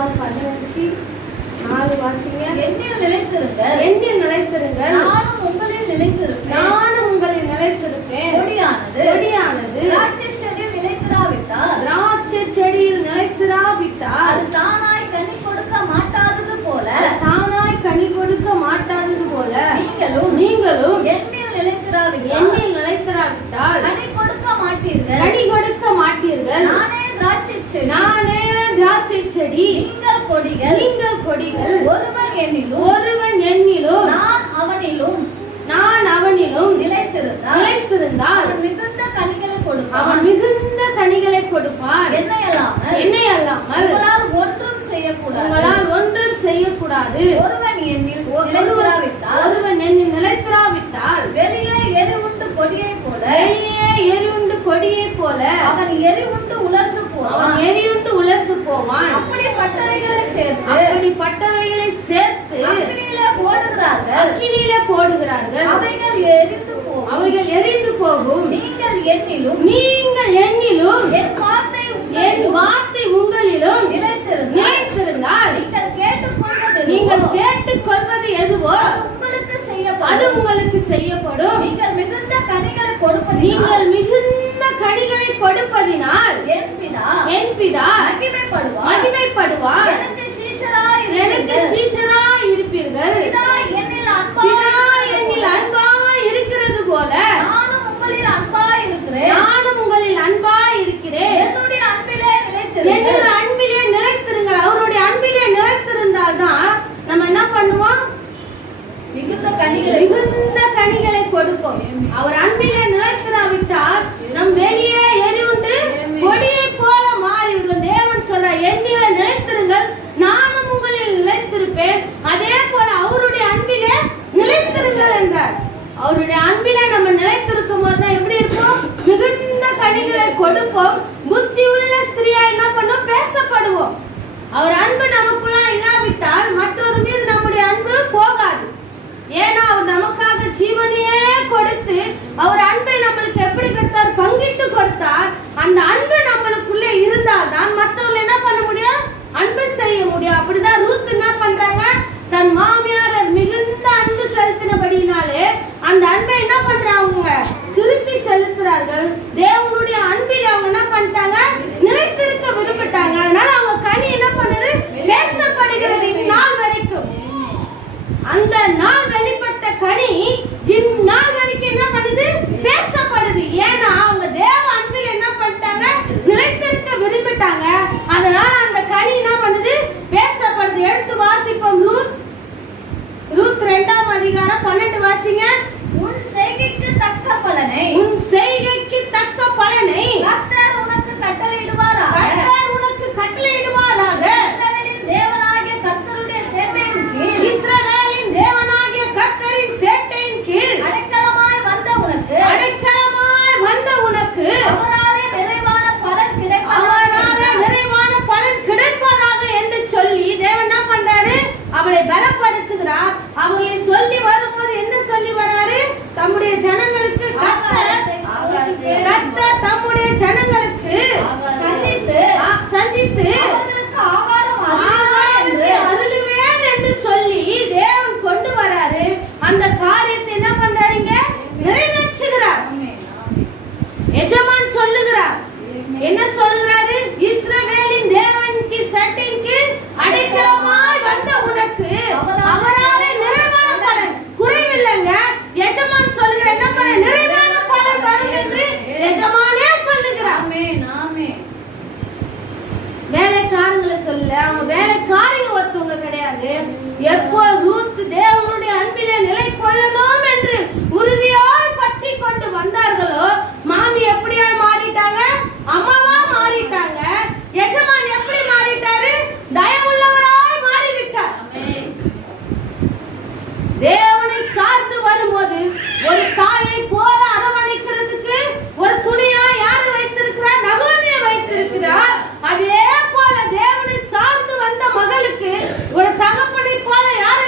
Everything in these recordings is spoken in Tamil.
யோவான் 15:4 வாசிங்க. என்னில் நிலைத்திருங்கள், என்னில் நிலைத்திருங்கள், நானும் உங்களில் நிலைத்திருப்பேன். நானும் உங்களில் நிலைத்திருப்பேன். கொடியானது திராட்சை செடியில் நிலைத்திராவிட்டால் அது தானாய் கனி கொடுக்க மாட்டாதது போல நீங்களும் என்னில் நிலைத்திராவிட்டால் கனி கொடுக்க மாட்டீர்கள். மாட்டீர்கள். நானே திராட்சை செடி, நீங்கள் கொடிகள். ஒருவன் என்னிலும் நான் அவனிலும் நிலைத்திருந்தால் அவன் மிகுந்த கனிகளை கொடுப்பான். என்னை அல்லாமல் உங்களால் ஒன்றும் செய்யக்கூடாது. ஒருவன் என்னில் நிலைத்திராவிட்டால் வெளியே எரிவுண்டு கொடியைப் போல அவன் எரிவுண்டு உலர்ந்து போவான். அப்படிப்பட்டவைகளை சேர்த்து அக்கினியிலே போடுகிறார்கள். அவைகள் எரிந்து போகும். நீங்கள் என்னிலும் என் வார்த்தை உங்களிலும் நிலைத்திருந்தால் நீங்கள் கேட்டுக்கொள்வது எதுவோ அது உங்களுக்கு செய்யப்படும். நீங்கள் மிகுந்த கனிகளை கொடுப்பதினால் என் பிதா மகிமைப்படுவார். எனக்கு சீஷராய் இருப்பீர்கள். பிதா என்னில் அன்பாய் இருக்கிறது போல நானும் உங்களில் அன்பாய் இருக்கிறேன். என்னுடைய அன்பிலே நிலைத்திருங்கள். அவருடைய அன்பிலே நிலைத்திருந்தால் தான் நம்ம என்ன பண்ணுவோம்? மிகுந்த கனிகளை கொடுப்போம். அவர் அன்பிலே நிலைத்திராவிட்டால் நம் வெளியே எரிவுண்டு கொடியை போல மாறிவிடும். தேவன் சொல்றார், என்னிலே நிலைத்திருங்கள், நானும் உங்களில் நிலைத்திருப்பேன். அதே போல அவருடைய அன்பிலே நிலைத்திருங்கள் என்றார். அவருடைய அன்பிலே நம்ம நிலைத்திருக்கும் போது தான் எப்படி இருக்கும்? மிகுந்த கனிகளை கொடுப்போம். புத்தி உள்ள ஸ்திரியா என்ன பண்ணோம்? பேசப்படுவோம். அவர் அன்பு நமக்குள்ள இல்லாவிட்டால் மற்றொரு மீது நம்முடைய அன்பு போகாது. ஏன்னா அவர் நமக்காக ஜீவனையே கொடுத்து அவர் அன்பை நம்மளுக்கு எப்படி கொடுத்தார்? பங்கிட்டு கொடுத்தார். அந்த அன்பு நம்மளுக்குள்ளே இருந்தால் தான் மற்றவர்கள் என்ன பண்ண முடியும்? அன்பு செய்ய முடியும். அப்படிதான் ரூத் என்ன பண்றாங்க? தன் மாமியார் மிகுந்த அன்பு செலுத்தினபடினாலே அந்த அன்பை என்ன பண்றாங்க? திருப்பி செலுத்துறார்கள். தேவனுடைய அன்பில் அவங்க என்ன பண்ணிட்டாங்க? நிலைத்திருக்க விரும்பிட்டாங்க. அதனால அவங்க கனி என்ன பண்ணுது? பேசப்படுகிறது இந்நாள் வரைக்கும். அந்த நாள் வெளிப்பட்ட கனி இந்நாள் வரைக்கும் என்ன பண்ணுது? பேசப்படுது. ஏன்னா அவங்க தேவ அன்பில் என்ன பண்ணிட்டாங்க? நிலைத்திருக்க விரும்பிட்டாங்க. அதனால அந்த கனி என்ன பண்ணுது? பேசப்படுது. எடுத்து வாசிப்போம். ரூத் 2ஆம் அதிகாரம் 12 வாசிங்க. உன் செய்கைக்கு தக்க பலனை கர்த்தர் உனக்கு கட்டளையிடுவாராக. இஸ்ரவேலின் தேவனாகிய கர்த்தருடைய சேட்டையின் கீழ் அடைக்கலமாய் வந்த உனக்கு அவராலே நிறைவான பலன் கிடைப்பதாக என்று சொல்லி தேவன் என்ன பண்றாரு? அவளை பலப்படுத்துகிறார். அவங்களை சொல்லி வரும்போது என்ன சொல்லி வராரு? தம்முடைய ஜனங்களுக்கு கர்த்தர் தம்முடைய ஜனங்களுக்கு சந்தித்து அருளுவேன் என்று சொல்லி தேவன் கொண்டு வராரு. அந்த காரியத்தை என்ன பண்றாருங்க? நிறைவேற்றுகிறார். எஜமான் சொல்லுகிறார். என்ன சொல்லுகிறாரு? இஸ்ரவேலின் தேவனுக்கு சட்டையின் கீழ் அடைக்கலமாய் வந்த உனக்கு அவராலே நிறைவான பலன் குறைவில்லைங்க. எஜமான் சொல்லுகிற என்ன பண்ண? நிறைவான பலன் வரும் என்று எஜமானே சொல்லுகிறார். வேலைக்காரங்களை சொல்ல அவங்க வேலைக்காரங்க ஒருத்தவங்க கிடையாது. எப்போ ரூத் தேவனுடைய அன்பிலே நிலை கொள்ளணும் என்று உறுதியாய் பற்றி கொண்டு வந்தார்களோ மாமி எப்படியாய் மாறிட்டாங்க? அம்மாவா மாறிட்டாங்க. எஜமான் எப்படி மாறிட்டாரு? தயவுள்ளவராய் மாறிவிட்டார். தேவனை சார்ந்து வரும்போது ஒரு தாயை போல அரவணைக்கிறதுக்கு ஒரு துணியா யாரு வைத்திருக்கிறார்? நகோமியை வைத்திருக்கிறார். அதே போல தேவனை சார்ந்து வந்த மகளுக்கு ஒரு தகப்பனை போல யாரை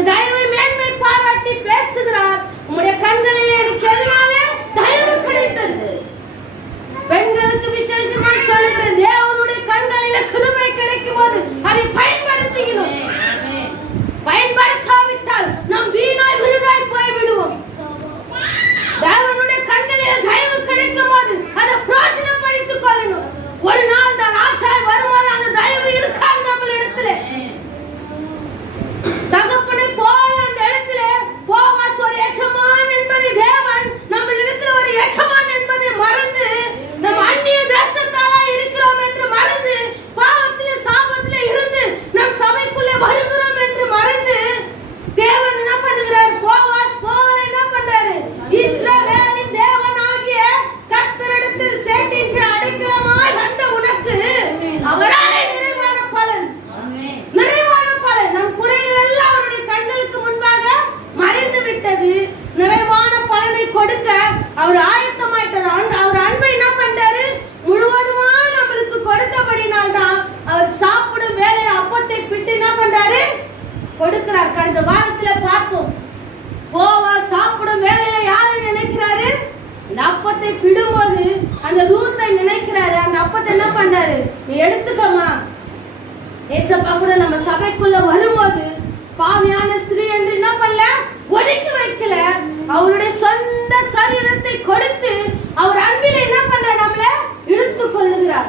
அந்த தயவை மேன்மை பாராட்டி பேசுகிறார். உம்முடைய கண்களில் எனக்கு எதனால தயவு கிடைத்தது? பெண்களுக்கு விசேஷமாய் சொல்லுகிறேன், தேவனுடைய கண்களில கிருபை கிடைக்கும் போது அதை பயன்படுத்திக்கணும். பயன்படுத்தாவிட்டால் நாம் வீணாய் விருதாய் போய் விடுவோம். தேவனுடைய கண்களில் தயவு கிடைக்கும் போது அதை பிரயோஜனப்படுத்திக் கொள்ளணும். ஒரு நாள் தான் ஆச்சாய் வரும்போது அந்த தயவு இருக்காது நம்ம இடத்துல. தகப்பனை போல அந்த இடத்துல போவாஸ் ஒரு எஜமான் என்பது தேவன் நம்ம இடத்துல ஒரு எஜமான் என்பதை மறந்து நம்ம அந்நிய தேசத்தால இருக்கிறோம் என்று மறந்து பாவத்திலே சாபத்திலே இருந்து நம் சபைக்குள்ளே வருகிறோம் என்று மறந்து தேவன் என்ன பண்ணுகிறார்? போவாஸ் போல என்ன பண்றாரு? இஸ்ரவேலின் தேவனாகிய கர்த்தரிடத்தில் சேட்டிற்கு அடைக்கலமாய் வந்த உனக்கு அவராலே நிறைவான பலன், நிறைவான பலன். நம் குறைகள் எல்லாம் அவருடைய கண்களுக்கு முன்பாக மறைந்து விட்டது. நிறைவான பலனை கொடுக்க அவர் ஆயத்தமாயிட்டார். அவர் அன்பை என்ன பண்றாரு? முழுவதுமா நம்மளுக்கு கொடுத்தபடினால் தான் அவர் சாப்பிடும் வேலை அப்பத்தை பிட்டு என்ன பண்றாரு? கொடுக்கிறார். கடந்த வாரத்துல பார்த்தோம், போவா சாப்பிடும் வேலையில யாரை நினைக்கிறாரு? இந்த அப்பத்தை பிடும்போது அந்த ரூத்தை நினைக்கிறாரு. அந்த அப்பத்தை என்ன பண்றாரு? நீ எடுத்துக்கமா. ஏசப்பா கூட நம்ம சபைக்குள்ள வரும்போது பாவியான ஸ்திரீ என்று என்ன பண்ணல? ஒதுக்கி வைக்கல. அவருடைய சொந்த சரீரத்தை கொடுத்து அவர் அன்பில என்ன பண்ற? நம்மள இழுத்து கொள்ளுகிறார்.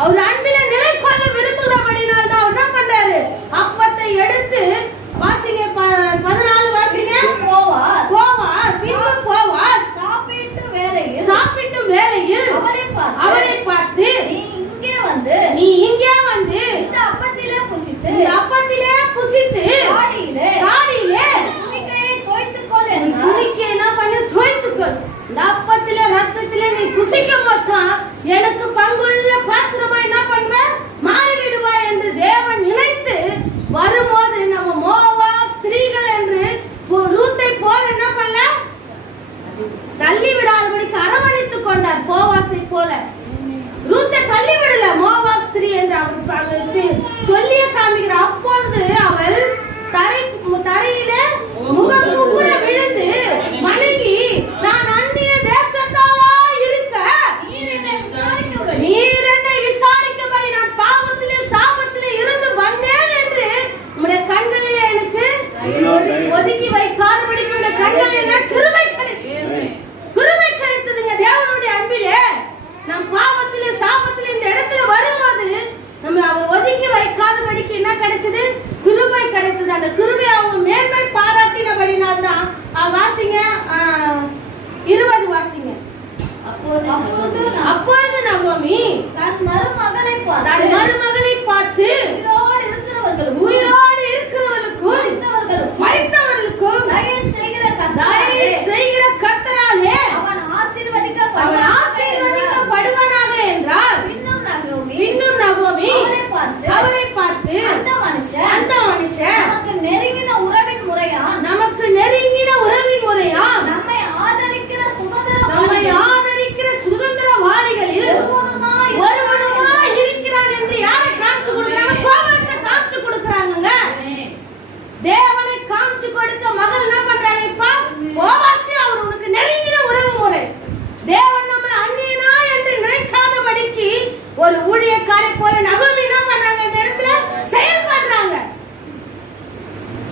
அவர் அன்பில நிலை கொள்ள விரும்புகிறபடினால் தான் அவர் என்ன பண்றாரு? அப்பத்தை எடுத்து வாசிங்க 14 வாசிங்க. போவாஸ் சாப்பிட்டு வேளையில் அவளை பார்த்து நீ இங்கே வந்து இந்த அப்பத்திலே புசித்து தாடியிலே துணிக்கையை தோய்த்துக்கொள். துணிக்கை என்ன பண்ணு? தோய்த்துக்கொள். இந்த அப்பத்திலே ரத்தத்திலே நீ புசிக்கும் போது எனக்கு பங்குள்ள பாத்திரமா என்ன பண்ணுவ? மாறிவிடுவாய் என்று தேவன் நினைத்து வரும்போது நம்ம மோவாப் ஸ்திரீகள் என்று ரூத்தை போல என்ன பண்ணல? தள்ளி விடாதபடிக்கு அரவணைத்துக் கொண்டார். போவாசை போல ரூத்தை தள்ளி விடல. மோவாப் ஸ்திரீ என்று அவர் சொல்லிய காமிக்கிற. அப்பொழுது அவள் தரையிலே முகம் குப்புற விழுந்து வணங்கி, நான் அந்நிய தேசத்தாலா இருக்க நீர் என்னை விசாரிக்கும்படி நான் பாவத்திலே சாபத்திலே இருந்து வந்தேன் என்று உம்முடைய கண்களிலே எனக்கு ஒதுக்கி வைக்காதபடிக்கு உம்முடைய கண்களிலே கிருபை கிடைத்ததுங்க. தேவனுடைய அன்பிலே நம் பாவத்திலே சாபத்திலே இந்த இடத்துல வரும்போது நம்ம அவர் ஒதுக்கி வைக்காதபடிக்கு என்ன கிடைச்சது? கிருபை கிடைத்தது. அந்த கிருபை அவங்க மேன்மை பாராட்டினபடினால் தான். வாசிங்க 20 வாசிங்க. அப்பொழுது நகோமி தன் மருமகளை பார்த்து உயிரோடு இருக்கிறவர்களுக்கும் மரித்தவர்களுக்கும் தயை செய்கிற கர்த்தராலே அவன் ஆசீர்வதிக்கப்படுவானாக என்றார். இன்னும் நகோமி அவளை பார்த்து அந்த மனுஷன் நமக்கு நெருங்கின உறவின் முறையா நம்மை ஆதரிக்கிற சுதந்திரவாளிகளில் ஒருவனுமாய் இருக்கிறான் என்று யாரை காமிச்சு கொடுக்கிறாங்க? போவாசை காமிச்சு கொடுக்கிறாங்க. தேவனை காமிச்சு கொடுத்த மகள் என்ன பண்றாங்க? இப்ப போவாசை அவர் உனக்கு நெருங்கின உறவு முறை. தேவன் நம்மள அந்நியனா என்று நினைக்காதபடிக்கு ஒரு ஊழியக்காரை போல நகோமி என்ன பண்ணாங்க? இந்த இடத்துல செயல்படுறாங்க.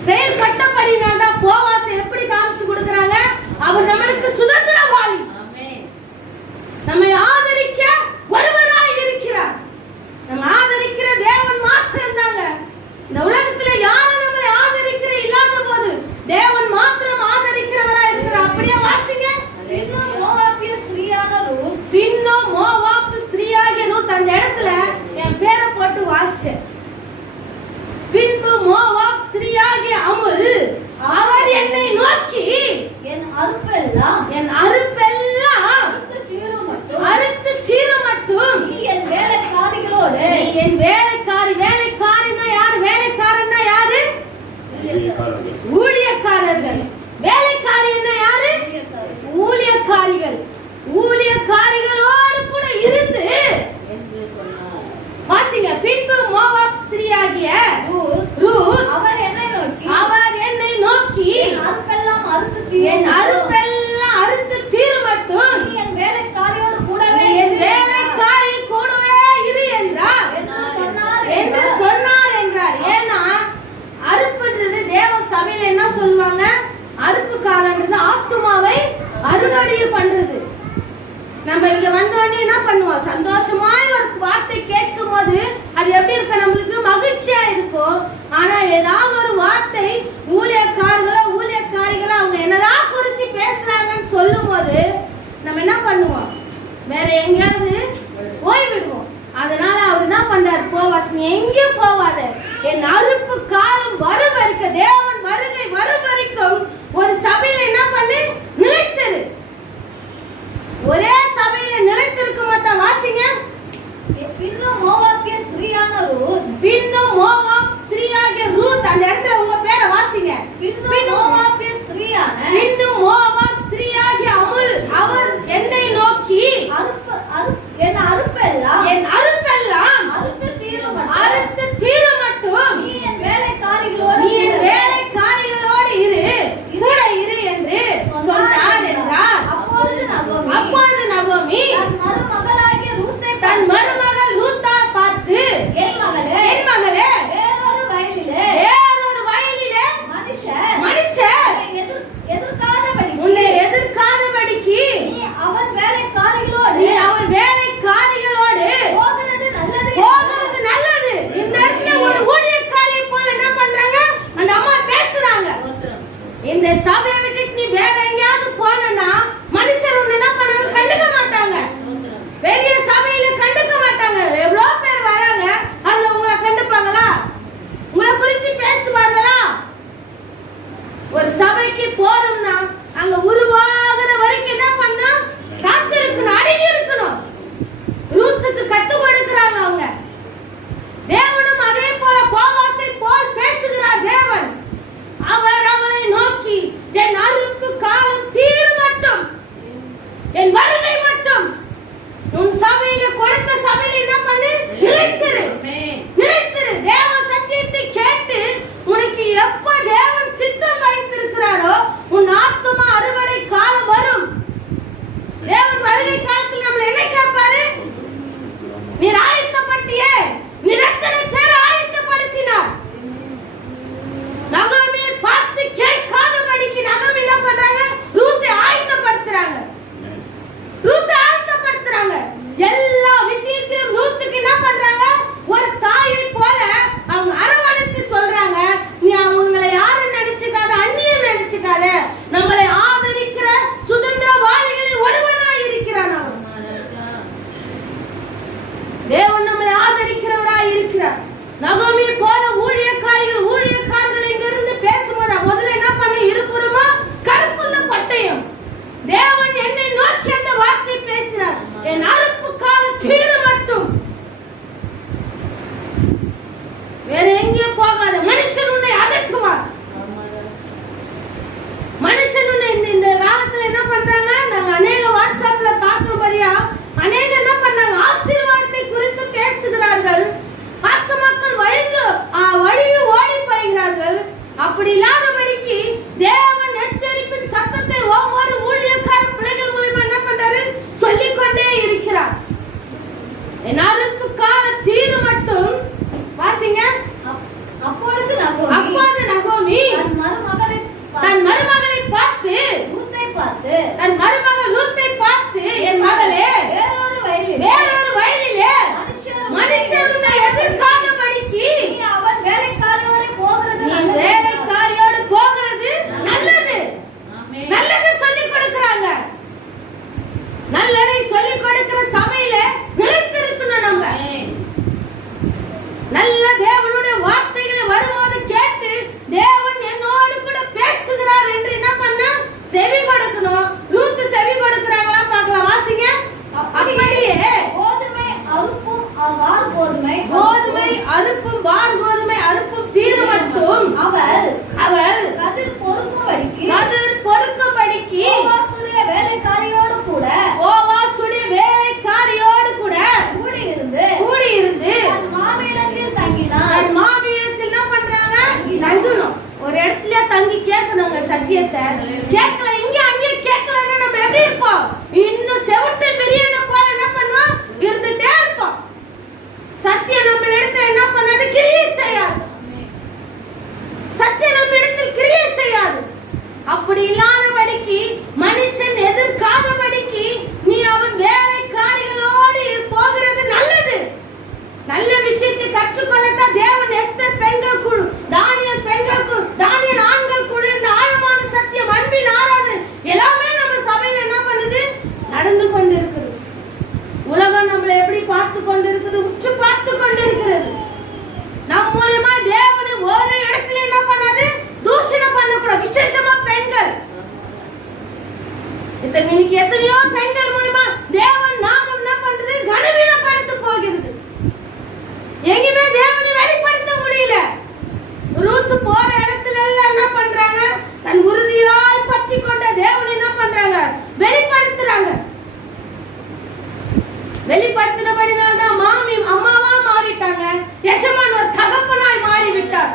செயல் கட்டப்படினால் தான் போவாசை எப்படி காமிச்சு கொடுக்கறாங்க? அவர் நம்மளுக்கு சுதந்திரவாளி, நம்மை ஆதரிக்க ஒருவராய் இருக்கிறார். நம்ம ஆதரிக்கிற தேவன் மாத்திரம் தாங்க. இந்த உலகத்துல யாரும் நம்மை ஆதரிக்கிற இல்லாத போது தேவன் மாத்திரம் ஆதரிக்கிறவராய் இருக்கிறார். அப்படியே வாசிங்க. பின்னும் மோவாப் ஸ்திரீயாகிய ரூத் அந்த இடத்துல என் பேரை போட்டு வாசிச்சேன். பின்பு மோவாப் ஸ்திரீயாகிய அமுல் அவர் என்னை நோக்கி என் அறுப்பெல்லாம் அறுத்து தீரும் மட்டும் நீ என் வேலைக்காரிகளோடு வேலைக்காரின்னா யாரு? வேலைக்காரன்னா யாரு? ஊழியக்காரர்கள். வேலைக்காரின்னா யாரு? ஊழியக்காரிகள். ஊழியக்காரிகளோடு கூட இருந்து வாசிங்க. பின்பு மோவாப் ஸ்திரீயாகிய ரூத் அவர் என்னை நம்ம இங்க வந்தோடனே என்ன பண்ணுவோம்? சந்தோஷமாய் ஒரு வார்த்தை கேட்கும் போது அது எப்படி இருக்க? நம்மளுக்கு மகிழ்ச்சியா இருக்கும். ஆனா ஏதாவது ஒரு வார்த்தை ஊழியக்காரிகளோ அவங்க என்னதான் குறிச்சு பேசுறாங்கன்னு சொல்லும் போது நம்ம என்ன பண்ணுவோம்? வேற எங்கேயாவது போய்விடுவோம். அதனால அவர் என்ன பண்றாரு? போவாஸ், நீ எங்கேயும் போவாத, என் அறுப்பு காலம் வரும் வரைக்கும், தேவன் வருகை வரும் வரைக்கும் ஒரு சபையில என்ன பண்ணு? நிலைத்திரு. ஒரே சபையில நிலைத்திருக்க மாட்டா. வாசிங்க. பின்னும் மோவாபிய ஸ்திரீயான ரூத், பின்னும் மோவாப் ஸ்திரீயாகிய ரூத். அந்த இடத்துல உங்க பேரை வாசிங்க. பின்னும் மோவாபிய ஸ்திரீயான, பின்னும் மோவாப் ஸ்திரீயாகிய அமுல் அவர் என்னை நோக்கி, என் அறுப்பெல்லாம் அறுத்து தீரும் மட்டும் நீ என் வேலைக்காரிகளோடு கூட இரு என்று சொன்னார் என்றார். அப்பொழுது நகோமி தன் மருமகள் ரூத்தை பார்த்து, என் மகளே, வேறொரு வயலிலே மனுஷர் உன்னை எதிர்க்காதபடிக்கு நீ அவர் வேலைக்காரிகளோடு போகிறது நல்லது. இந்த இடத்துல ஒரு ஊழியக்காரி போல என்ன பண்றாங்க? அந்த அம்மா பேசுறாங்க. இந்த சபையை விட்டுட்டு நீ வேற எங்கேயாவது போனா மனுஷர் உன்னை என்ன பண்ணாங்க? கண்டுக்க மாட்டாங்க. பெரிய சபையில கண்டுக்க மாட்டாங்க. எவ்வளவு பேர் வராங்க, அதுல உங்களை கண்டுப்பாங்களா? உங்களை குறிச்சு பேசுவார்களா? ஒரு சபைக்கு போறோம்னா அங்க உருவாகிற வரைக்கும் என்ன பண்ணா? காத்து இருக்கணும், அடங்கி இருக்கணும். ரூத்துக்கு கத்து கொடுக்கிறாங்க அவங்க. தேவனும் அதே போல போவாசை போல் பேசுகிறார் தேவன். அவர் அவளை நோக்கி, என் அறுப்பு காலம் தீரும் மட்டும், என் வருகை மட்டும் உன் சபையில கொடுத்த சபையில என்ன பண்ணு? நிலைத்திரு. தேவ சத்தியத்தை கேட்டு உனக்கு எப்ப தேவன் சித்தம் வைத்திருக்கிறாரோ உன் ஆத்துமா அறுவடை காலம் வரும். தேவன் வருகை காலத்தில் நம்மள என்ன கேட்பாரு? நீர் ஆயத்தப்பட்டியே? நீர் எத்தனை பேர் ஆயத்தப்படுத்தினார்? நகோமியை பார்த்து கேட்காதபடிக்கு நகோமி என்ன பண்றாங்க? ரூத்தை ஆயத்தப்படுத்துறாங்க. எல்லா விஷயத்திலும் ரூத்துக்கு என்ன பண்றாங்க? ஒரு தாயை போல அவங்க அரவணைச்சு சொல்றாங்க, நீ அவங்களை யாரும் நினைச்சுக்காத, அந்நியர் நினைச்சுக்காத, நம்மளை ஆதரிக்கிற சுதந்திரவாளிகளில் ஒருவனாய் இருக்கிறான் அவன். தேவன் நம்மளை ஆதரிக்கிறவராய் இருக்கிறார். நகோமி போல ஊழியக்காரர்கள் இங்க இருந்து பேசும்போது முதல்ல என்ன பண்ண? இருபுறமா கருப்புள்ள பட்டயம். தேவன் என்னை நோக்கி அந்த வார்த்தை பேசினார், என் அறுப்பு காலம் தீரும் மட்டும் வேற எங்கேயும் போகாத. மனுஷன் உன்னை அதட்டுவார். மனுஷன் உன்னை இந்த காலத்துல என்ன பண்றாங்க? நாங்க அநேக வாட்ஸ்அப்ல பாக்குறபடியா அநேக என்ன பண்றாங்க? ஆசீர்வாதத்தை குறித்து பேசுகிறார்கள். பத்து மக்கள் வழிவு ஓடி போகிறார்கள். அப்படி இல்லாதபடிக்கு தேவன் எச்சரிப்பின் சத்தத்தை ஒவ்வொரு ஊழியக்கார பிள்ளைகள் மூலமா என்ன பண்றாரு? சொல்லிக்கொண்டே இருக்கிறார். என் அறுப்பு காலம் தீரும் மட்டும். வாசிங்க. அப்பொழுது நகோமி தன் மருமகளை பார்த்து, தன் மருமகள் ரூத்தை பார்த்து, என் மகளே, வேறொரு வயலிலே மனுஷர் உன்னை எதிர்க்காதபடிக்கு நீ வேலைக்காரியோடு போகிறது நல்லது. நல்லது சொல்லிக் கொடுக்கறாங்க. நல்லதை சொல்லிக் கொடுக்கிற சபையில நிலைத்திருக்கணும். நம்ம நல்ல தேவனுடைய வார்த்தைகளை வரும்போது கேட்டு தேவன் என்னோடு கூட பேசுகிறார் என்று என்ன பண்ண? செவி கொடுக்கணும். ரூத் செவி கொடுக்கறாங்களா பார்க்கலாம். வாசிங்க. அப்படியே கோதுமை அறுப்பும் தீரும் மட்டும் அவள் கதிர் பொறுக்கும்படிக்கு போவாசுடைய வேலைக்காரியோடு கூட கூடியிருந்து தன் மாமியிடத்தில் தங்கினாள். தன் மாமியிடத்தில் என்ன பண்றாங்க? தங்கணும். ஒரு இடத்துல தங்கி கேட்கணுங்க சத்தியத்தை. கேட்கல இங்க அங்கே கேட்கலன்னா நம்ம எப்படி இருப்போம்? இன்னும் செவட்டு பிரியாணி போல என்ன பண்ணுவோம்? இருந்துட்டே இருப்போம். சத்தியம் நம்ம இடத்துல என்ன பண்ணாது? கிரியை செய்யாது. சத்தியம் நம்ம இடத்தில் கிரியை செய்யாது. அப்படி இல்லாதபடிக்கு மனுஷன் எதிர்க்காதபடிக்கு நீ அவன் விசேஷமா பெண்கள். இன்னைக்கு எத்தனையோ பெண்கள் மூலமா தேவன் நாமம் என்ன பண்றது? கனவீனப்படுத்த போகிறது. எங்கேயுமே தேவனை வெளிப்படுத்த முடியல. ரூத் போற இடத்துல எல்லாம் என்ன பண்றாங்க? தன் உறுதியாய் பற்றி கொண்ட தேவனை என்ன பண்றாங்க? வெளிப்படுத்துறாங்க. வெளிப்படுத்தினபடினால தான் மாமி அம்மாவா மாறிட்டாங்க. எஜமான் ஒரு தகப்பனாய் மாறிவிட்டார்.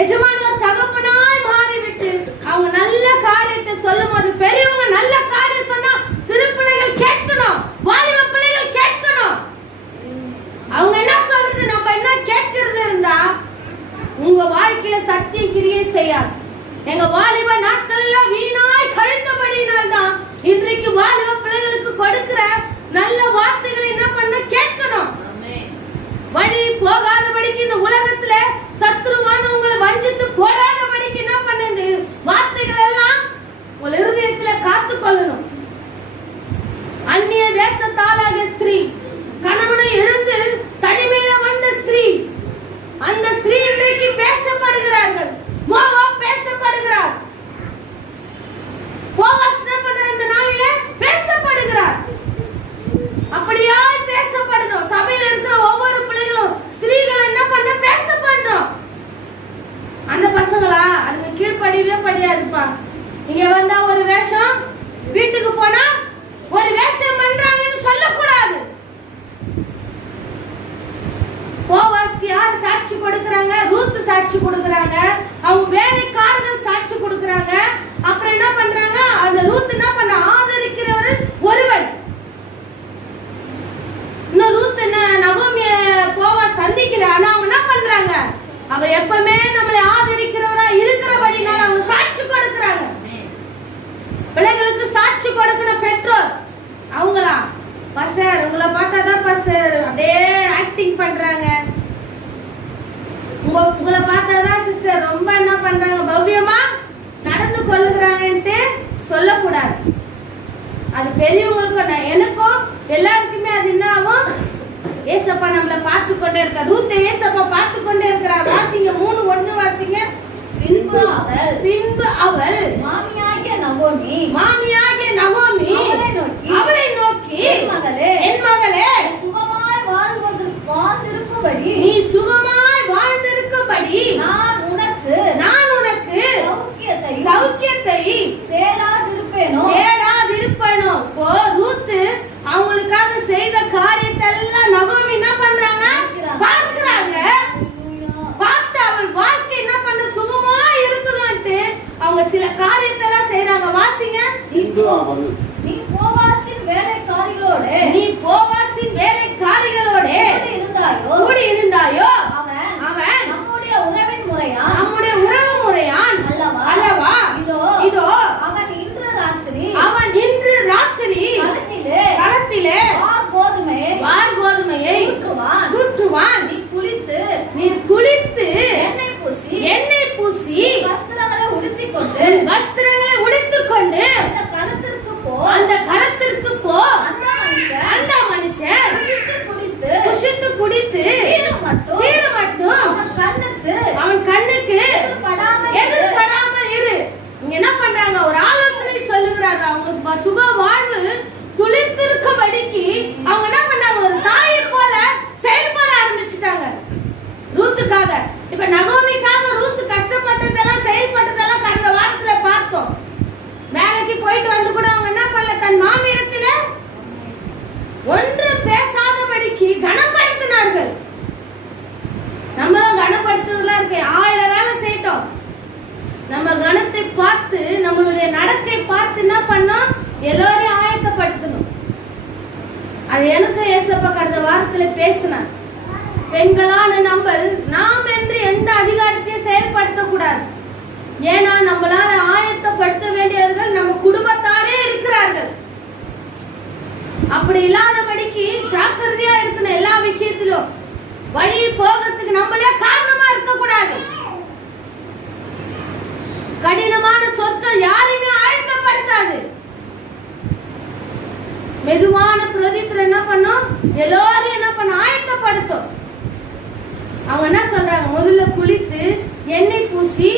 எஜமான் ஒரு தகப்பனாய் மாறிவிட்டு அவங்க நல்ல காரியத்தை சொல்லும் போது, பெரியவங்க நல்ல காரியம் சொன்னா சிறு பிள்ளைகள் கேட்கணும், வாலிப பிள்ளைகள் கேட்கணும். அவங்க என்ன சொல்றது நம்ம என்ன கேட்கிறது இருந்தா உங்க வாழ்க்கையில சத்தியம் கிரியை செய்யாது. எங்க வாலிப நாட்கள்ல வீணாய் கழித்தபடினால் தான் இன்றைக்கு வாலிப பிள்ளைகளுக்கு கொடுக்கிற நல்ல வார்த்தைகளை என்ன பண்ண கேட்கணும். வழி போகாதபடிக்கு இந்த உலகத்துல சத்ருவான உங்களை வஞ்சித்து போடாதபடிக்கு என்ன பண்ண இந்த வார்த்தைகள் எல்லாம் உங்கள் இருதயத்துல காத்து கொள்ளணும். அந்நிய தேசத்தாளாகிய ஸ்திரீ, கணவனை இழந்து தனிமையில வந்த ஸ்திரீ, அந்த ஸ்திரீ இன்றைக்கு பேசப்படுகிறார்கள். மோவாப் பேசப்படுகிறார். போவாஸ் என்ன பண்ற இந்த நாளிலே பேசப்படுகிறார். அப்படியாய் பேசப்படணும். சபையில இருக்கிற ஒவ்வொரு பிள்ளைகளும் ஸ்திரீகள் என்ன பண்ண பேசப்படணும். அந்த பசங்களா அதுங்க கீழ்ப்படியவே படியாதுப்பா. இங்க வந்தா ஒரு வேஷம், வீட்டுக்கு போனா ஒரு வேஷம் பண்றாங்கன்னு சொல்லக்கூடாது. போவாஸ்க்கு யார் சாட்சி கொடுக்கறாங்க? ரூத் சாட்சி கொடுக்கறாங்க. அவங்க வேலைக்காரர்கள் சாட்சி கொடுக்கறாங்க. அப்புறம் என்ன பண்றாங்க? அந்த ரூத் என்ன பண்ண? ஆதரிக்கிறவர் ஒருவன். இன்னும் ரூத் என்ன நகோமிய போவாஸ் சந்திக்கல. ஆனா அவங்க என்ன பண்றாங்க? அவர் எப்பவுமே நம்மளை ஆதரிக்கிறவரா இருக்கிறபடினால அவங்க சாட்சி கொடுக்கறாங்க. பிள்ளைகளுக்கு சாட்சி கொடுக்கணும் பெற்றோர். அவங்களா பாஸ்டர் உங்களை பார்த்தாதான் பாஸ்டர் அப்படியே ஆக்டிங் பண்றாங்க, உங்களை பார்த்தாதான் சிஸ்டர் ரொம்ப என்ன பண்றாங்க பவ்யமா நடந்து கொள்ளுகிறாங்கன்ட்டு சொல்லக்கூடாது. அது பெரியவங்களுக்கும் எனக்கும் எல்லாருக்குமே அது என்ன ஆகும்? ஏசப்பா நம்மளை பார்த்து கொண்டே இருக்கா. ரூத் ஏசப்பா பார்த்து கொண்டே இருக்கிறா. வாசிங்க 3:1 வாசிங்க. பின்பு அவள் மாமியாகிய நகோமி அவளை நோக்கி என் மகளே சுகமாய் வாழ்ந்திருக்கும்படி நீ சுகமாய் வாழ்ந்திருக்கும்படி நான் உனக்கு சௌக்கியத்தை தேடாதிருப்பேனோ. இப்போ ரூத் அவங்களுக்காக செய்த காரியத்தை எல்லாம் நகோமி என்ன பண்றாங்க? பார்க்கறாங்க. பார்த்து அவள் வாழ்க்கை என்ன பண்ண சுகமா இருக்கணும்ட்டு அவங்க சில காரியத்தை எல்லாம் செய்றாங்க. வாசிங்க. நீ போவாசின் வேலைக்காரிகளோட கூடி இருந்தாயோ அவன் நம்முடைய உறவு முறையான் அல்லவா. இதோ அவன் இன்று ராத்திரி களத்திலே வார் கோதுமையை ஊற்றுவான். நீ குளித்து எண்ணெய் பூசி வஸ்திரங்களை உடுத்திக்கொண்டு அந்த களத்திற்கு போ. அந்த மனுஷன் குடித்து தீர மட்டும் அவன் கண்ணுக்கு எதிர்படாமல் இரு. இங்க என்ன பண்றாங்க? ஒரு ஆலோசனை சொல்லுகிறாங்க. அவங்க சுக வாழ்வு துளிர்த்திருக்கும்படிக்கு அவங்க என்ன பண்ணாங்க? ஒரு தாயை போல செயல்பட ஆரம்பிச்சுட்டாங்க ரூத்துக்காக. இப்ப நகோமிக்காக ரூத் கஷ்டப்பட்டதெல்லாம் செயல்பட்டதெல்லாம் கடந்த வாரத்துல பார்த்தோம். வேலைக்கு போயிட்டு வந்து கூட அவங்க என்ன பண்ணல? தன் மாமியிடத்துல ஒன்று பேசாதபடிக்கு கனப்படுத்தினார்கள். நம்மளும் கனப்படுத்துவதெல்லாம் இருக்கு. 1000 வேலை செய்யட்டும். நம்ம கணத்தை பார்த்து நம்மளுடைய நடக்கை பார்த்து என்ன பண்ணோம்? எல்லாரையும் ஆயத்தப்படுத்தணும். அது எனக்கு ஏசப்பா கடந்த வாரத்துல பேசினார். பெண்களான நாம் என்று எந்த அதிகாரத்தையும் செயல்படுத்த கூடாது. ஏன்னா நம்மளால ஆயத்தப்படுத்த வேண்டியவர்கள் நம்ம குடும்பத்தாரே இருக்கிறார்கள். அப்படி இல்லாதபடிக்கு ஜாக்கிரதையா இருக்கணும். எல்லா விஷயத்திலும் வழி போகிறதுக்கு நம்மளே காரணமா இருக்க கூடாது. கடினமான சொற்கள் யாரையுமே ஆயத்தப்படுத்தாது. மெதுவான பிரதித்திர என்ன பண்ணும்? எல்லாரும் என்ன பண்ண? ஆயத்தப்படுத்தும். அவங்க என்ன சொல்றாங்க? முதல்ல குளித்து எண்ணெய் பூசி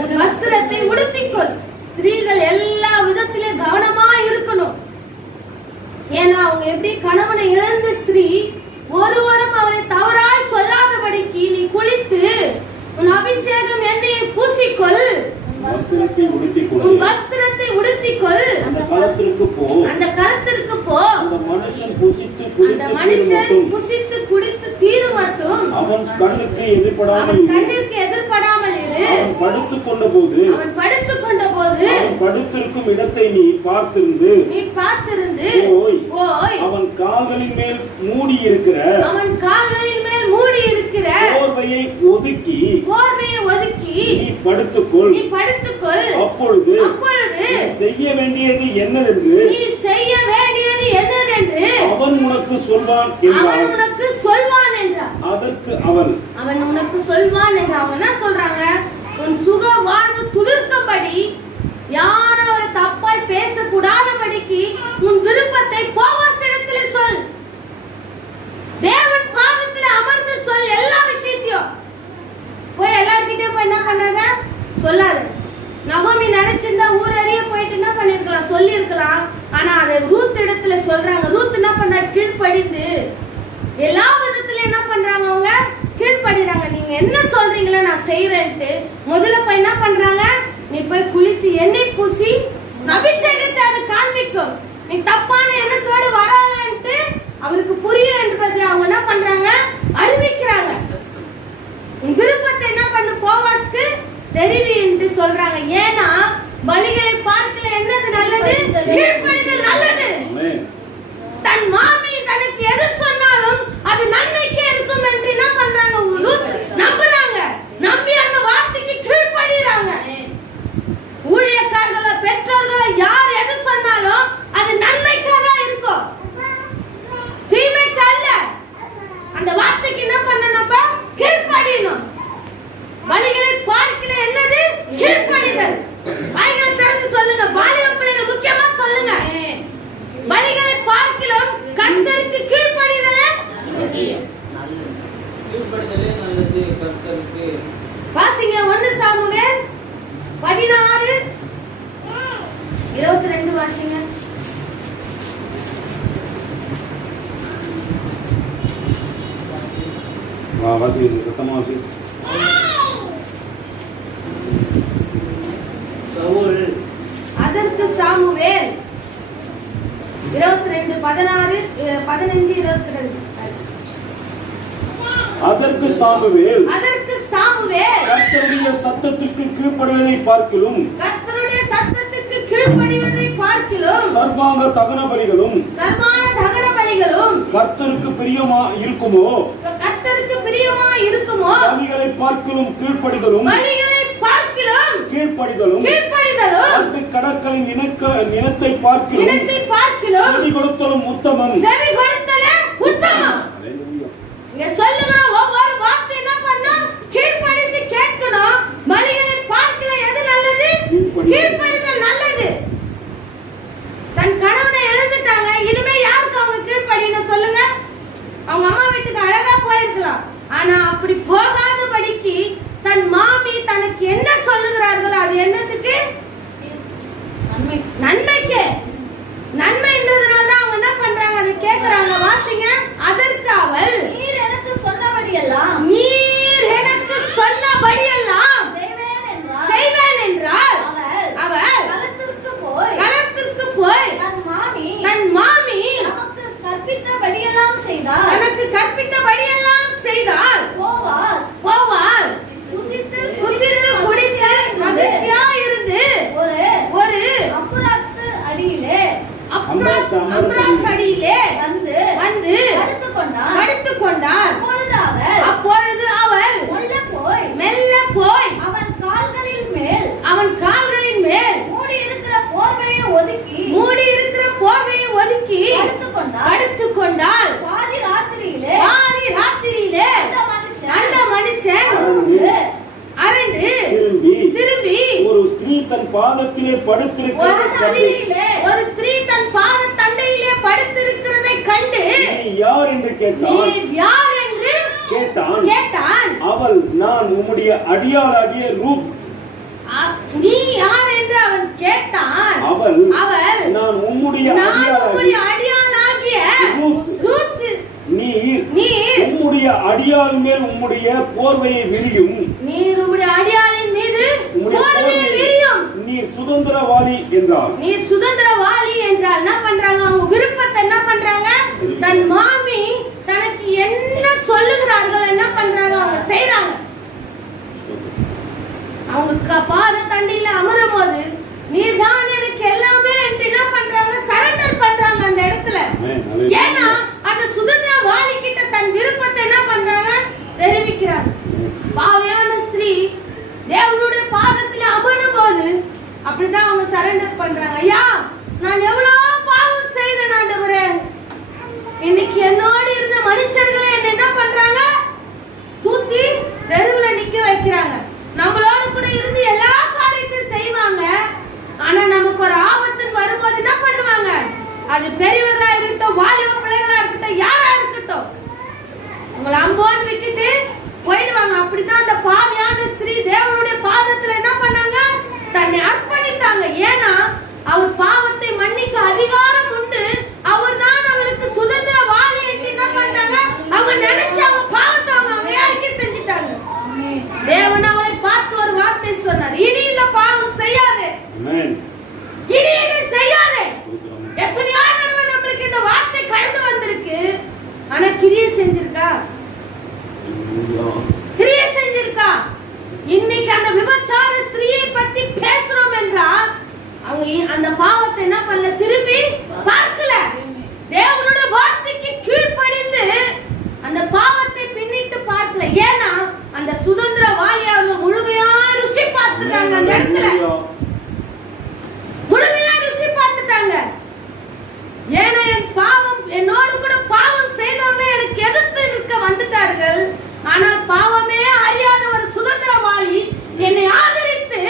உன் வஸ்திரத்தை உடுத்திக்கொள். ஸ்திரீகள் எல்லா விதத்திலே கவனமா இருக்கணும். ஏன்னா அவங்க எப்படி கணவனை இழந்த ஸ்திரீ ஒருவரும் அவரை தவறாய் சொல்லாதபடிக்கு நீ குளித்து உன் அபிஷேகம் எண்ணெயை பூசிக்கொள், உன் வஸ்திரத்தை உடுத்திக்கொள், அந்த களத்திற்கு போ, அந்த மனுஷன் புசித்து குடித்து தீரு மட்டும் அவன் கண்ணுக்கு எதிர்படாமல் இரு. அவன் படுத்துக் கொண்ட போது அவன் படுத்திருக்கும் இடத்தை நீ பார்த்திருந்து போய் அவன் கால்களின் மேல் மூடி இருக்கிற போர்வையை ஒதுக்கி நீ படுத்துக்கொள். அப்பொழுது செய்ய வேண்டியது என்னதென்று அவன் உனக்கு சொல்வான் என்றார். அதற்கு அவன் உனக்கு சொல்வான் என்று அவங்க என்ன சொல்றாங்க? உன் சுக வாழ்வு துளிர்க்கும்படி யாரும் அவரை தப்பாய் பேசக்கூடாதபடிக்கு உன் விருப்பத்தை போவாசிடத்தில் சொல். தேவன் பாதத்தில் அமர்ந்து சொல். எல்லா விஷயத்தையும் போய் எல்லார்கிட்டே போய் என்ன பண்ணாங்க? சொல்லாத. நகோமி நினைச்சிருந்தா ஊர் அறிய போயிட்டு என்ன பண்ணிருக்கலாம்? சொல்லி இருக்கலாம். ஆனா அதை ரூத் இடத்துல சொல்றாங்க. ரூத் என்ன பண்ணா? கீழ்ப்படிந்து எல்லா விதத்துல என்ன பண்றாங்க? அவங்க கீழ்ப்படிறாங்க. நீங்க என்ன சொல்றீங்களோ நான் செய்யறேன்ட்டு முதல்ல போய் என்ன பண்றாங்க? நீ போய் குளித்து எண்ணெய் பூசி அபிஷேகத்தை அது காண்பிக்கும். நீ தப்பான எண்ணத்தோடு வராலன்ட்டு அவருக்கு புரியும் என்பது அவங்க என்ன பண்றாங்க? அறிவிக்கிறாங்க. உன் விருப்பத்தை என்ன பண்ணு போவாஸ்க்கு தெரிவி என்று சொல்றாங்க. ஏன்னா பலிகளை பார்க்கல என்னது நல்லது? கீழ்ப்படிதல் நல்லது. தன் மாமி தனக்கு எது சொன்னாலும் அது நன்மைக்கே இருக்கும் என்று என்ன பண்றாங்க? நம்புறாங்க. நம்பி அந்த வார்த்தைக்கு கீழ்ப்படிறாங்க. ஊழியக்காரர்கள பெற்றோர்கள யார் எது சொன்னாலும் அது நன்மைக்காக தான் இருக்கும், தீமைக்கு அல்ல. அந்த வார்த்தைக்கு என்ன பண்ணணும்? கீழ்ப்படியணும். பலிகளை பார்க்கல என்னது? கீழ்ப்படிதல். வாய்களை திறந்து சொல்லுங்க. பாலிக பிள்ளைகள் முக்கியமா சொல்லுங்க. பலிகளை பார்க்கலாம் கர்த்தருக்கு கீழ்ப்படிதலே நல்லது. கர்த்தருக்கு வாசிங்க 1 சாமுவேல் 16:22 வாசிங்க. வாசி சத்தமா வாசி. சவுல் அதற்கு சாமுவேல் 22:16-15-22. அதற்கு சாமுவேல் கர்த்தருடைய சத்தத்திற்கு கீழ்ப்படிவதை பார்க்கிலும் சர்வாங்க தகன பலிகளும் கர்த்தருக்கு பிரியமா இருக்குமோ பலிகளை பார்க்கிலும் கீழ்ப்படிதலும் கடற்களின் நிலத்தை பார்க்கிலும் செவி கொடுத்தலும் உத்தமம். இங்க சொல்லுங்க. ஒவ்வொரு வார்த்தை என்ன பண்ணணும்? கீழ்ப்படிந்து கேட்கணும். பலிகளை பார்க்கிற எது நல்லது? கீழ்ப்படிதல் நல்லது. தன் கணவனை எழுந்துட்டாங்க. இனிமே யாருக்கு அவங்க கீழ்ப்படியணும் சொல்லுங்க? அவங்க அம்மா வீட்டுக்கு அழகா போயிருக்கலாம். ஆனா அப்படி போகாதபடிக்கு தன் மாமி தனக்கு என்ன சொல்லுகிறார்களோ அது என்னத்துக்கு? நன்மைக்கு. நன்மைன்றதுனால தான் அவங்க என்ன பண்றாங்க? அதை கேட்கறாங்க. வாசிங்க. அதற்கு அவள் நீர் எனக்கு சொன்னபடியெல்லாம் செய்வேன் என்றால் அவள் களத்திற்கு போய் தன் மாமி தனக்கு கற்பித்தபடியெல்லாம் செய்தாள். போவாஸ் குசித்து குடித்து மகிழ்ச்சியா இருந்து ஒரு அம்புராத்து அடியிலே வந்து படுத்துக் கொண்டார். அப்பொழுது அவள் மெல்ல போய் அவன் கால்களின் மேல் மூடி இருக்கிற போர்வையை ஒதுக்கி படுத்துக் கொண்டாள். பாதி ராத்திரியிலே அந்த மனுஷன் அரண்டு திரும்பி ஒரு ஸ்திரீ தன் பாதத்திலே படுத்திருக்கிறதை கண்டு யார் என்று கேட்டான். அவள், நான் உம்முடைய அடியாளாகிய ரூத். நீ யார் என்று அவன் கேட்டான். அவள், நான் உம்முடைய அடியாளாகிய ரூத். நீர் உம்முடைய அடியாள் மேல் உம்முடைய போர்வையை விரியும். நீர் உம்முடைய அடியாளின் மீது போர்வையை விரியும். நீர் சுதந்திரவாளி என்றாள். நீர் சுதந்திரவாளி என்றால் என்ன பண்றாங்க? அவங்க விருப்பத்தை என்ன பண்றாங்க? தன் மாமி தனக்கு என்ன சொல்லுகிறார்கள் என்ன பண்றாங்க? அவங்க செய்றாங்க. அவங்க பாத தண்டில அமரும் போது நீர் தான் எனக்கு எல்லாமே என்று என்ன பண்றாங்க? சரண்டர் பண்றாங்க அந்த இடத்துல. ஏன்னா அந்த சுதந்திரவாளி கிட்ட தன் விருப்பத்தை என்ன பண்றாங்க? தெரிவிக்கிறாங்க. பாவியான ஸ்திரீ தேவனுடைய பாதத்துல அமரும் போது அப்படிதான் அவங்க சரண்டர் பண்றாங்க. ஐயா, நான் எவ்வளவு பாவம் செய்தேன் ஆண்டவரே. இன்னைக்கு என்னோடு இருந்த மனுஷர்களே என்ன பண்றாங்க? தூக்கி தெருவுல நிக்க வைக்கிறாங்க. நம்மளோட கூட இருந்து எல்லா காரியத்தையும் செய்வாங்க. ஆனா நமக்கு ஒரு ஆபத்து வரும்போது என்ன பண்ணுவாங்க? அது பெரியவர்களா இருக்கட்டும், வாலிப பிள்ளைகளா இருக்கட்டும், யாரா இருக்கட்டும், உங்களை அம்போன்னு விட்டுட்டு போயிடுவாங்க. அப்படித்தான் அந்த பாவியான ஸ்திரீ தேவனுடைய பாதத்துல என்ன பண்ணாங்க? தன்னை அர்ப்பணித்தாங்க. ஏன்னா அவர் பாவத்தை மன்னிக்க அதிகாரம் உண்டு. அவர் தான் அவளுக்கு சுதந்திரவாளி என்று என்ன பண்ணாங்க? அவங்க நினைச்சு அவங்க பாவத்தை அவங்க அறிக்கை செஞ்சிட்டாங்க. தேவன் அவளை பார்த்து ஒரு வார்த்தை சொன்னார். இனி இந்த பாவம் செய்யாதே. இனி இதை செய்யாதே. எத்தனையோ தடவை நம்மளுக்கு இந்த வார்த்தை கடந்து வந்திருக்கு. ஆனா கிரியை செஞ்சிருக்கா? கிரியை செஞ்சிருக்கா? இன்னைக்கு அந்த விபச்சார ஸ்திரீயை பத்தி பேசுறோம் என்றால் அவங்க அந்த பாவத்தை என்ன பண்ணல? திருப்பி பார்க்கல. தேவனுடைய வார்த்தைக்கு கீழ்ப்படிந்து அந்த பாவத்தை பின்னிட்டு பார்க்கல. ஏன்னா அந்த சுதந்திரவாளி அவங்க முழுமையா ருசி பார்த்துட்டாங்க. அந்த இடத்துல முழுமையா ருசி பார்த்துட்டாங்க. ஏன்னா என் பாவம், என்னோடு கூட பாவம் செய்தவர்கள் எனக்கு எதிர்த்து நிற்க வந்துட்டார்கள். ஆனால் பாவமே அறியாத ஒரு சுதந்திரவாளி என்னை ஆதரித்து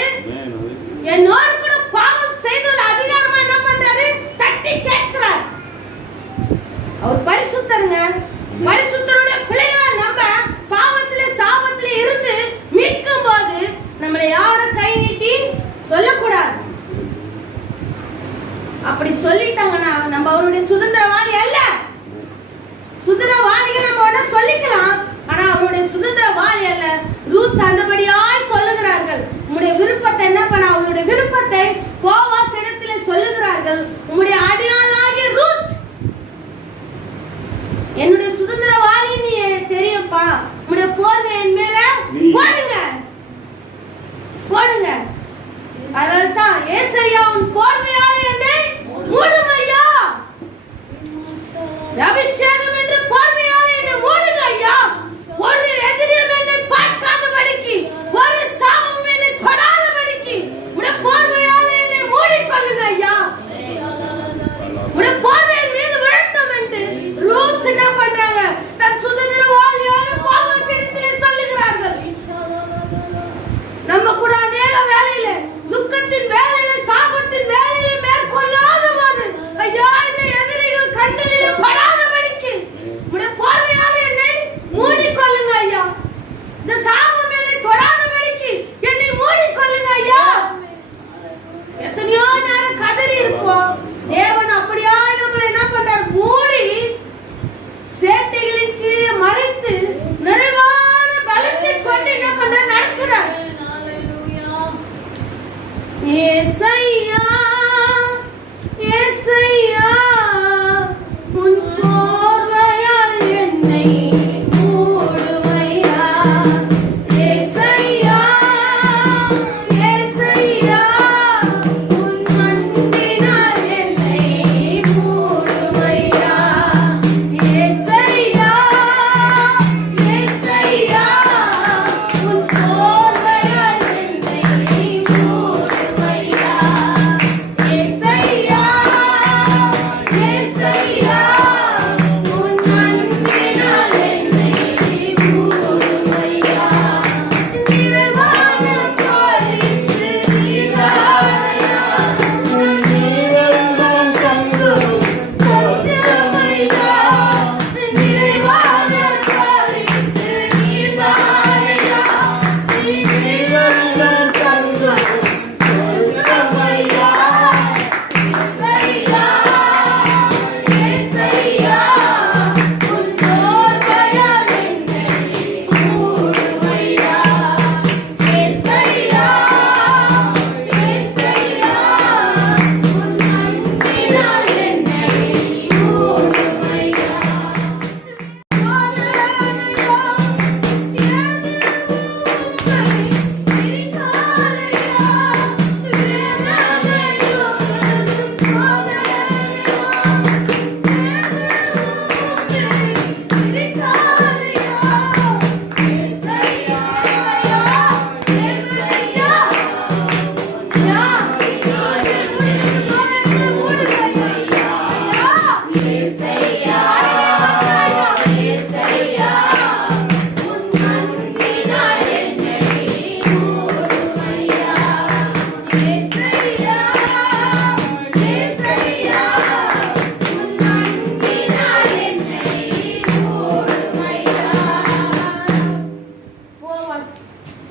என்னோடு கூட பாவம் செய்தவர்கள் அதிகாரமா என்ன பண்றாரு? தட்டி கேட்கிறார். அவர் பரிசுத்தருங்க. பரிசுத்தருடைய பிள்ளைகளா நம்ம பாவத்திலே சாபத்திலே இருந்து மீட்கும் போது நம்மளை யாரும் கை நீட்டி சொல்லக்கூடாது. அப்படி சொல்லிட்டாங்கன்னா நம்ம அவருடைய சுதந்திரவாளி அல்ல. சுதந்திரவாளியை நம்ம ஒண்ணு சொல்லிக்கலாம், ஆனா அவருடைய சுதந்திரவாளி அல்ல. ரூத் அந்தபடியாய் சொல்லுகிறார்கள். உம்முடைய விருப்பத்தை என்ன பண்ண? அவருடைய விருப்பத்தை போவாஸ் இடத்திலே சொல்லுகிறார்கள். உம்முடைய அடியாளாகிய ரூத் என்னுடைய சுதந்திரவாளி நீ தெரியும்பா. உம்முடைய போர்வை என் மேல போடுங்க போடுங்க. அதனால்தான் ஏசாயா உன் போர்வையால் என்னை மூடும் ஐயா. அபிஷேகம் என்று போர்வையால் என்னை மூடுங்க ஐயா. ஒரு எதிரியும் என்னை பார்க்காதபடிக்கு, ஒரு சாபமும் என்னை தொடாதபடிக்கு உம்முடைய போர்வையால் என்னை மூடிக்கொள்ளுங்க ஐயா. உம்முடைய போர்வையின் மீது விழட்டும் என்று ரூத் என்ன பண்றாங்க? தன் சுதந்திரவாளியான பாவத்திடத்திலே சொல்லுகிறார்கள். நம்ம கூட அநேக வேலையில, துக்கத்தின் வேலையில, சாபத்தின் வேலையில மேற்கொள்ளாத போது ஐயா இந்த எதிரிகள் கண்களில் படாதபடிக்கு உம்முடைய போர்வையால் என்னை மூடிக்கொள்ளுங்க ஐயா. இந்த சாபம் என்னை தொடாதபடிக்கு என்னை மூடிக்கொள்ளுங்க ஐயா. எத்தனையோ நேரம் கதறி இருப்போம். தேவன் அப்படியா நம்மளை என்ன பண்றார்? மூடி சேட்டைகளின் கீழே மறைத்து நிறைவான பலத்தை கொண்டு என்ன பண்றார்? நடத்துறார். ஏசையா ஏசையா உன் போர்வையால் என்னை மூடுமையா. ஏசையா ஏசையா உன் அன்பினால் என்னை மூடுமையா. ஏசையா ஏசையா உன் போர்வையால் என்னை மூடுமையா.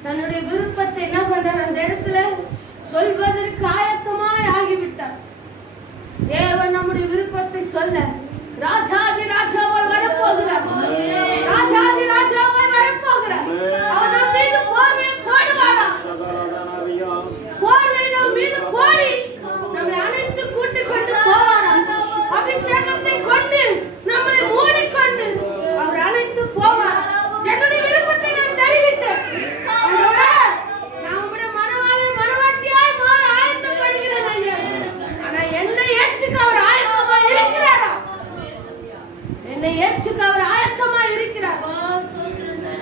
தன்னுடைய விருப்பத்தை என்ன பண்றார்? அந்த இடத்துல சொல்வதற்கு ஆயத்தமாய் ஆகிவிட்டார். தேவன் நம்முடைய விருப்பத்தை சொல்ல ராஜாதி ராஜாவாய் வரப்போகிறார். ராஜாதி ராஜாவாய் வரப்போகிறார். அவர் நம் மீது போர்வை போடுவாரா? போர்வை நம் மீது போடி நம்மை அனைத்து கூட்டிக் கொண்டு போவாரா? அபிஷேகத்தை கொண்டு நம்மளை மூடிக்கொண்டு அவர் அனைத்து போவார். என்னுடைய விருப்பத்தை நான் தெரிவித்தேன். நான் உடைய மனவாட்டியாய் மாற ஆயத்தப்படுகிறேன் ஐயா. ஆனா என்னை ஏற்றுக்க அவர் ஆயத்தமா இருக்கிறாரா? என்னை ஏற்றுக்க அவர் ஆயத்தமா இருக்கிறார்.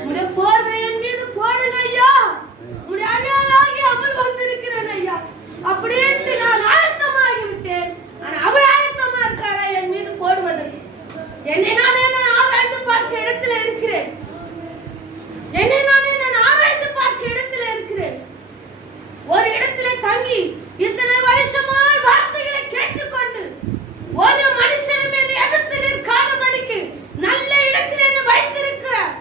உடைய போர்வை என் மீது போடுங்க ஐயா. உடைய அடையாளாகி அமல் வந்திருக்கிறேன் ஐயா. அப்படியே நான் ஆயத்தமாகி விட்டேன். ஆனா அவர் ஆயத்தமா இருக்காரா என் மீது போடுவதற்கு? என்னை நானே நான் ஆராய்ந்து பார்க்க இடத்துல இருக்கிறேன். என்னை நானே நான் ஆராய்ந்து பார்க்க இடத்துல இருக்கிறேன். ஒரு இடத்துல தங்கி இத்தனை வருஷமாய் வார்த்தைகளை கேட்டுக்கொண்டு ஒரு மனுஷனும் என்னை எதிர்த்து நிற்காதபடிக்கு நல்ல இடத்துல என்னை வைத்திருக்கிறார்.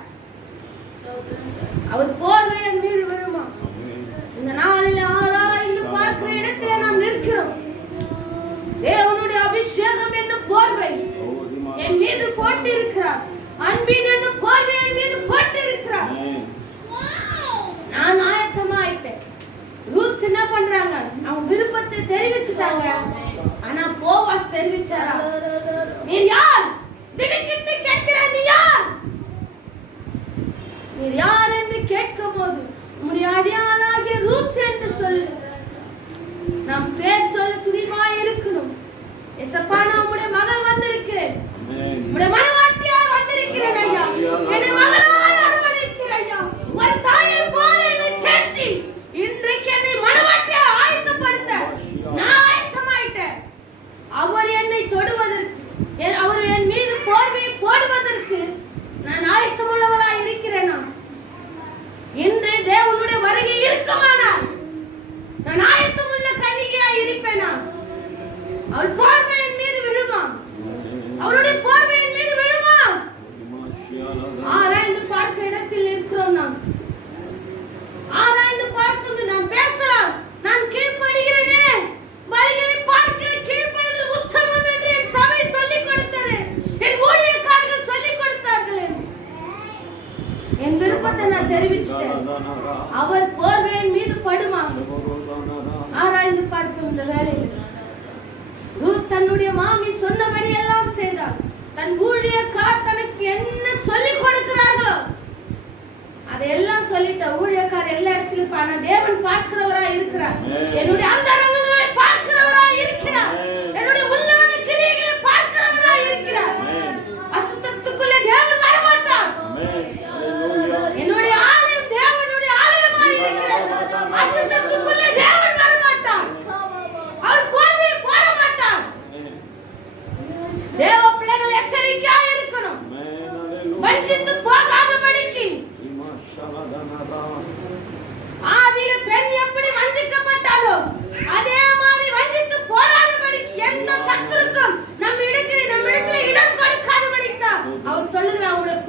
அவர் போர்வை என் மீது விழுமா? இந்த நாளில் ஆராய்ந்து பார்க்கிற இடத்துல நாம் நிற்கிறோம். தேவனுடைய அபிஷேகம் என்னும் போர்வை என் மீது போட்டிருக்கிறார். அன்பின் என்னும் போர்வை என் மீது போட்டிருக்கிறார். நான் ஆயத்தமாயிட்டேன். ரூத் என்ன பண்றாங்க? அவங்க விருப்பத்தை தெரிவிச்சுட்டாங்க. ஆனா போவாஸ் தெரிவிச்சாரா? நீ யார்? திடுக்கிட்டு கேட்கிற நீ யார்? நீ யார் என்று கேட்கும் போது உம்முடைய அடியாளாகிய ரூத் என்று சொல்லு. நாம் பேர் சொல்ல துணிவாய் இருக்கணும். எசப்பா, நான் உம்முடைய மகள் வந்திருக்கிறேன். உம்முடைய மனவாட்டியாய் வந்திருக்கிறேன் ஐயா. என்னை மகளாய் அரவணைக்கிற ஐயா. ஒரு தாயை போல என்னை சேர்த்தி இன்றைக்கு என்னை மனவாட்டியாய் ஆயத்தப்படுத்த நான் ஆயத்தமாயிட்டேன். அவர் என்னை தொடுவதற்கு, அவர் என் மீது போர்வையை போடுவதற்கு நான் ஆயத்தமுள்ளவளாய் இருக்கிறேனா? இன்று தேவனுடைய வருகை இருக்குமானால் நான் ஆயத்தமுள்ள கன்னிகையாய் இருப்பேனா? அவள் போர்வை என் மீது விழுமா? அவருடைய போர்வை என் மீது விழுமா? ஆராய்ந்து பார்க்க இடத்தில் இருக்கிறோம். நாம் ஆராய்ந்து பார்த்து நாம் பேசலாம். நான் கீழ்ப்படுகிறேனே. வழிகளை பார்க்க கீழ்ப்படுதல் உத்தமம் என்று என் சபை சொல்லிக் கொடுத்தது. என் ஊழியக்காரர்கள் சொல்லிக் கொடுத்தார்கள். என் விருப்பத்தை நான் தெரிவிச்சிட்டேன். அவர் போர்வையின் மீது படுமா? ஆராய்ந்து பார்க்கும் இந்த வேலையில் ரூத் தன்னுடைய மாமி சொன்னபடி எல்லாம் செய்தார். தன் ஊழியக்கார் தனக்கு என்ன சொல்லிக் கொடுக்கிறார்களோ அதையெல்லாம் சொல்லிட்ட ஊழியக்கார் எல்லா இடத்திலும் ஆனா தேவன் பார்க்கிறவராய் இருக்கிறார். என்னுடைய அந்தரங்கங்களை பார்க்கிறவராய் இருக்கிறார். என்னுடைய உள்ளான கிரியைகளை பார்க்கிறவராய் இருக்கிறார். அசுத்தத்துக்குள்ளே தேவன் வரமாட்டார். என்னுடைய ஆலயம் தேவனுடைய ஆலயமாய் இருக்கிறது. அசுத்தத்துக்குள்ளே தேவன் வரமாட்டார். அவர் போர்வையை போட மாட்டார். தேவ பிள்ளைகள் எச்சரிக்கையாக இருக்கணும். வஞ்சித்து போகாதபடிக்கு. ஆதியில பெண் எப்படி வஞ்சிக்கப்பட்டாலோ அதே மாதிரி வஞ்சித்து போடாதபடிக்கு எந்த சத்துருக்கும் நம்ம இடத்துல இடம் கொடுக்காதபடிக்கு தான் அவர் சொல்லுகிறார். உங்களுடைய